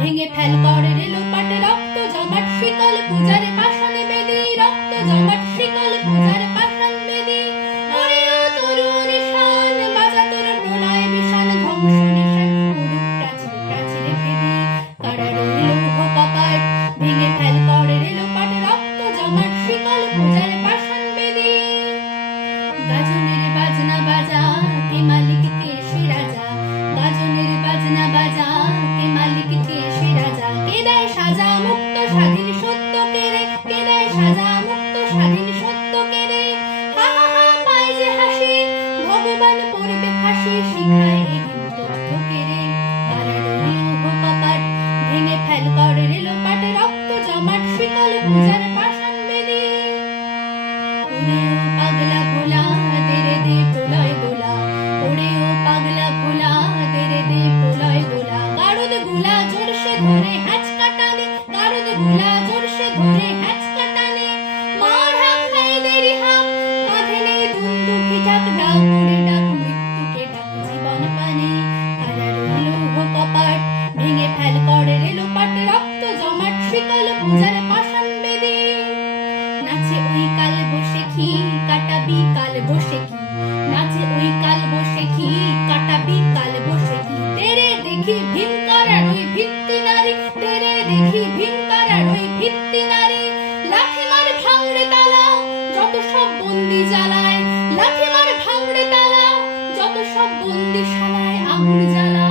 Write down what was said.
ভেঙে ফেল করে লোপাট, রক্ত জমাট শিকল পূজার পাষাণ বেদী, রক্ত জমাট শিকল পূজার পাষাণ বেদী। ওরে ও তরুণ ঈশান, বাজা তোর প্রলয় বিষাণ, ধ্বংস নিশান করুক প্রাচীর প্রাচীরে ভেদী। কারার লৌহ কপাট, ভেঙে ফেল করে লোপাট, রক্ত জমাট শিকল পূজার পাষাণ বেদী। গাজনের বাজনা বাজা, কে মালিক কে সে রাজা, গাজনের বাজনা বাজা, কে মালিক কে সে রাজা। কে দেয় সাজা মুক্ত স্বাধীন সত্য কে রে, কে দেয় সাজা মুক্ত স্বাধীন সত্য কে রে। হা হা হা পায় যে হাসি, ভগবান পড়বে ফাঁসি, শিখায় এহেন তথ্য কে রে। কারার লৌহ কপাট, ভেঙে ফেল করে লোপাট, রক্ত জমাট শিকল পূজার পাষাণ বেদী। ওরে ও পাগলা ভোলা, দে রে দে প্রলয় দোলা, ওরে ও পাগলা ভোলা, দে রে দে প্রলয় দোলা। গারদ গুলা জোরসে ধরে হ্যাঁচকা টানে, গারদ গুলা জোরসে ধরে হ্যাঁচকা টানে। মার হাঁক খাই দেরি হাঁক, কাঁধে নেই দুন্দুকি ঢাক, ডাক উড়ে ডাক মৃত্যুকে ডাক জীবন পানে। কারার লৌহ কপাট, ভেঙে ফেল করে লোপাট, রক্ত জমাট শিকল পূজার পাষাণ বেদী। নাচে ওই কাল বসেখি, কাটাবি কাল বসেখি, নাচে ওই কাল বসেখি, কাটাবি কাল বসেখি। তেরে দেখি ভীমকারার ওই ভিত্তি নারী, তেরে দেখি ভীমকারার ওই ভিত্তি নারী। লাঠি মার ভাঙড়ে তালা, যত সব বন্দি জ্বালায়, লাঠি মার ভাঙড়ে তালা, যত সব বন্দি শালায় আগুন জ্বালায়।